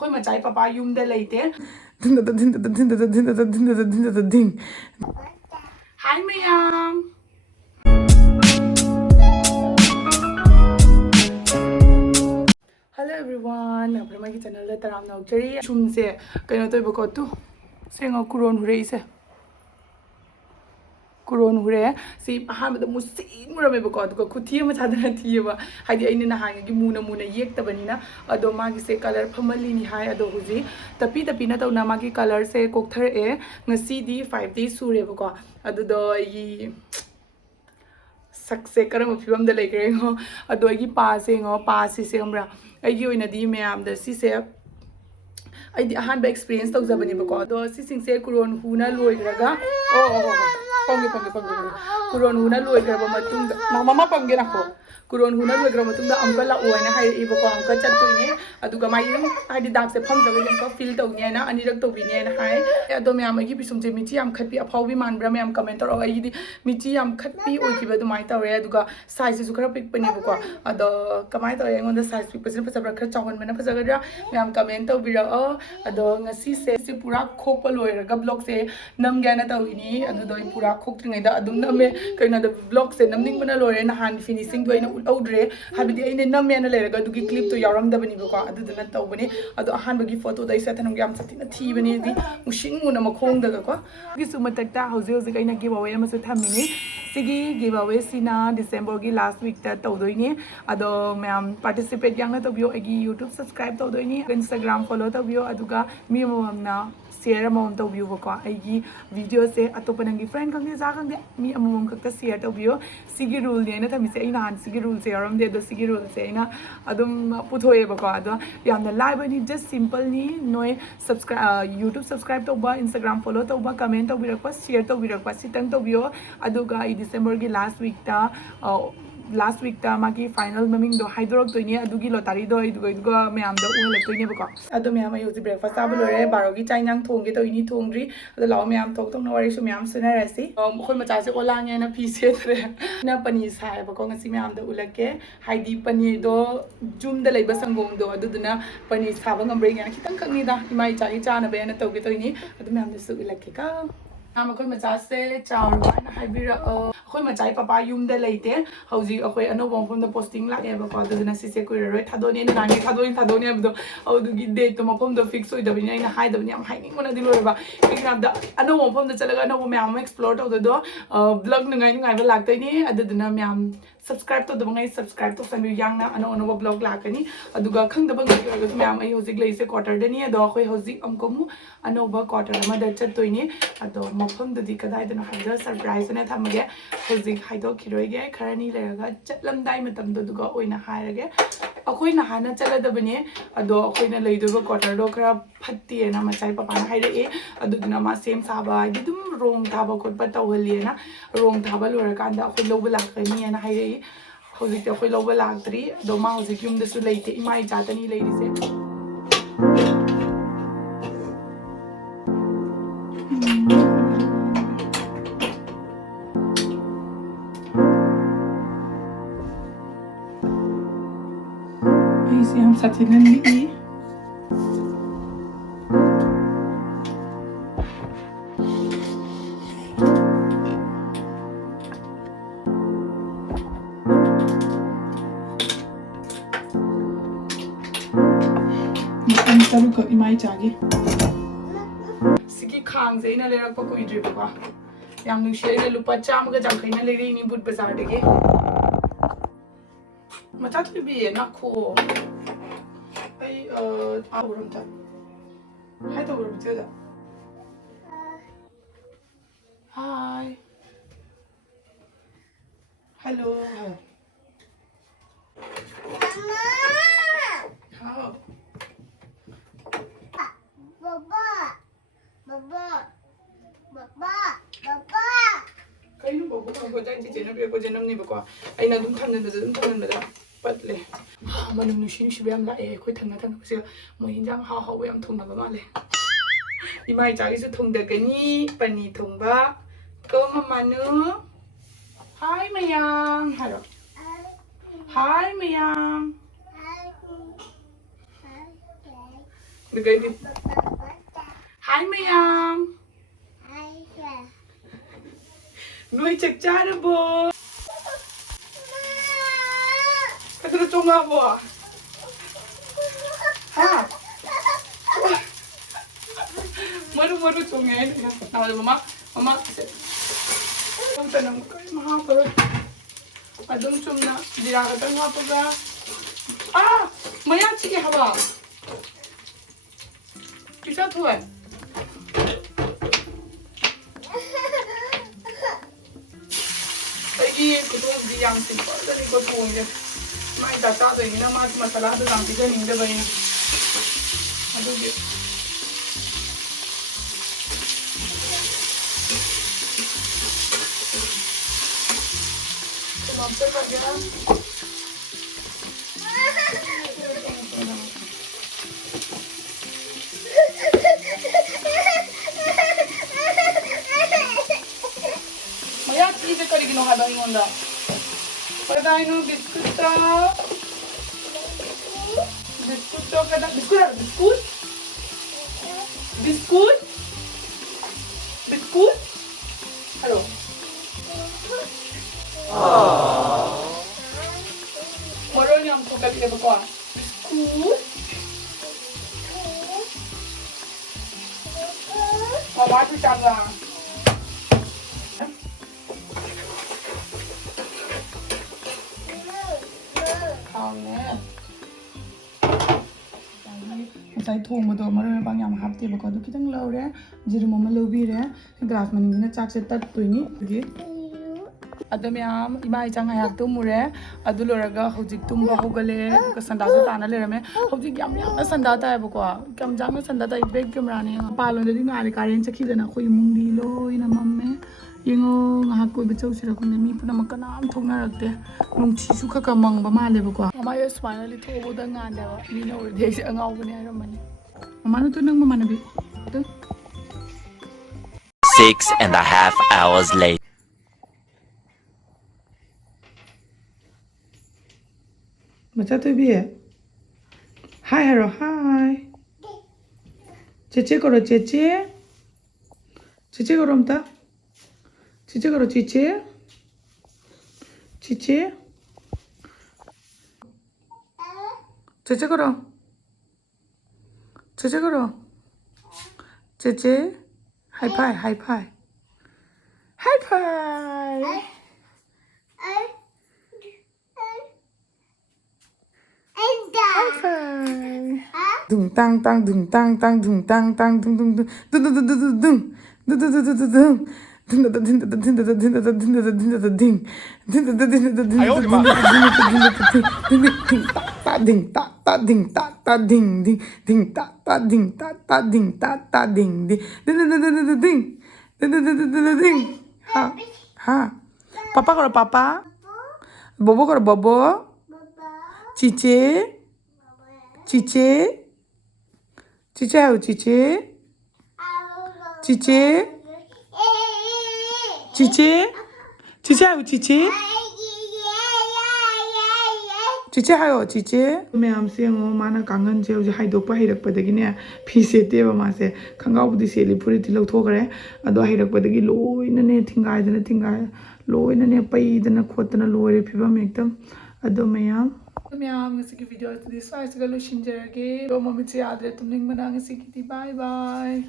khoi ma chai papa yum de leite hi mayam hello everyone apna magi channel da taram na chari chum se kaino toy bako tu senga kuron hure ise kuron hure si ha ma da musi mura me bako to khuthi ma chadana thiba haidi aina na hang gi muna yek ta bani na ado magi se color phamali ni hai ado huji tapi na to na magi color se kokthar e ngasi di 5 days sure bako ado do yi सक्से करम फिवम the लेकरे ngo ado gi pa se ngo pa si se amra ai gi oina di mayam da si se ai di ahan ba experience tau zabani ba ko ado si sing se kuron huna loi raga pangi kuron huna loi gra ba matung na mama pangi na ko kuron huna loi gra matung da amka la oina hai i ba ko amka chat to ni adu ga mai ai di dak se pham da ga ko feel tau ni na ani rak to bi ni na hai ado mayam gi bisum je mi chi am khat pi aphaw bi man bra mayam comment ro ai di mi chi am khat pi oi ki ba du mai taw re adu ga size su khara pik pani ba ko ado kamai taw ye ngon da size pik pa sa bra khara chawon mena phaja ga mayam comment taw bi ra ado ngasi se pura khok pa loi ra ga blog se nam ga na taw ni adu do pura khok tringai da adum na me kaina da blog se nam ning bana loi na han finishing do ina outdre habidi aine nam me na le ra ga du gi clip to yaram da bani ba ko adu da na taw bani ado ahan ba gi photo da isa thanam gam satina thi bani di musing mu na makhong da ga ko gi su matak ta hauze hauze kaina giveaway ma su thamini sigi giveaway sina December gi last week ta taw doi ni ado mayam participate yang na taw bio egi YouTube subscribe taw doi ni Instagram follow taw bio aduga mi amam na share amam taw bio ko eigi video se atopa nangi friend kang ja kang de mi amam khakta share taw bio sigi rule ni na thamise ina han sigi rule se aram de do sigi rule se ina adum puthoye ba ko ado yam na live ni just simple ni noi subscribe YouTube subscribe taw ba Instagram follow taw ba comment taw bi rakpa share taw bi rakpa sitang taw bio aduga December gi last week ta magi final maming do haidorok toini adugi lotari do iduga mayam do ul toini bako adu mayam ayu ji breakfast tab lore baro gi chai nang thong ge toini thongri adu law mayam thok thok no wari su mayam suna rasi khoi macha se olang ne na phi se thre na pani sai bako ngasi mayam do ulake haidi pani do jum da leiba sangong do adu duna pani saba ngambre ngai khitang khangni da imai cha ni cha na be na to ge toini adu mayam do su ulake ka khoi macha se chawra na haibira khoi macha papa yum da leite hauji khoi ano bong from the posting la e ba ko du na si se ko roi thadoni na ngi thadoni abdo audu gi date to makom do fix oi da bini na hai da bini am hai ning mona di loi ba exam da ano bong from da chalaga ano me am explore to do vlog ngai ba lak tai ni adu na me am subscribe to the ngai subscribe to sami yang na ano vlog la kani aduga khang da bang ga me am ai hojik lei se quarter de ni do khoi hojik am ko mu ano ba quarter ma da chat toi ni ado makom da di kadai da na haja surprise na thamage hojik haidok khiroi ge kharani le ga chatlam dai matam do duga oina hairage akoi na hana chala da bani ado akoi na lei do ba quarter do khara phatti na machai papa na haire e adu na ma sem saba di dum rong thaba khot pa tawhali na rong thaba lora kan da akoi loba la kani na haire hojik te akoi loba la tri do ma hojik yum da su leite imai jatani leiri se हम साथी ने ली taru ko imai chagi sigi khang je na le rak pa ko idri ba yam nu she le lupa cham ga jam khaina le ri ni but bazar de ge macha tu bi na ko ai aurum ta hai to rum che da hi hello how kainu bobo ko jai chi na ko janam ni ba ko ai na dum than da pat le manung nu shin shi bam la e khoi thang na se mo hinjang ha ha yam thong na ba ma le imai cha gi su thong da gani pani thong ba ko mama nu hi mayam hello hi mayam Hi, mayam. Noi chakcharabo. Kadro chongabo. Ha. Maru chongay. Now mama. Kung tanong ko mahapon. Adum chumna dira ka tang hapaga. Ah, mayam sige haba. Kisa thuan. Eigi kutong di yang simple dari ko tuong ni. Mai tata do ina mas masala do lang tiga ni de bai. Adu ge. Mamsa ka gaya. Maya cheese kari gino haba ingonda. Pada ino biscuit ta. Biscuit to kada biscuit. Hello. Marol yang ko kali ba ko? Biscuit. Mama tu changa. Saya thong betul, malah bang yang hafte betul. Kita ngelau re, jadi mama lobi re, gelas maning ni cak setat tu ini, okay? Ada mayam, ima icang hayak tu mure, adu loraga hujik tum bahu gale, ke sanda tu tanah le rame, hujik yam na sanda ta hai betul, kam jang na sanda ta ibek kemrani, palon jadi ngari karian cakhi dana, koi mundi lo, ina mamme. Yengo ngahak ko bechau sira ko nemi puna makanam thongna rakte nung chi su kha kamang ba male ba ko ama yo finally thobo da nga da ni no de se angau bani ara mani ama no to nang mama nabi to 6.5 hours later. Bacha to bi hai hi hero hi cheche karo cheche karo amta Cice karo cice karo cice high five dung tang dung dung Papa karo papa, bobo karo bobo, cice hai cice hayo cice mayam se ngo mana kangan je je haidokpa hirakpa dagi ne phi sete ba ma se khangau budi seli puri ti lauthokre ado hirakpa dagi loina ne thingai loina ne pai dana khotana loire phibam ekdam ado mayam ngasi ki video ti sai se galo shinjara ge bo mami che adre tumning mana ngasi ki bye bye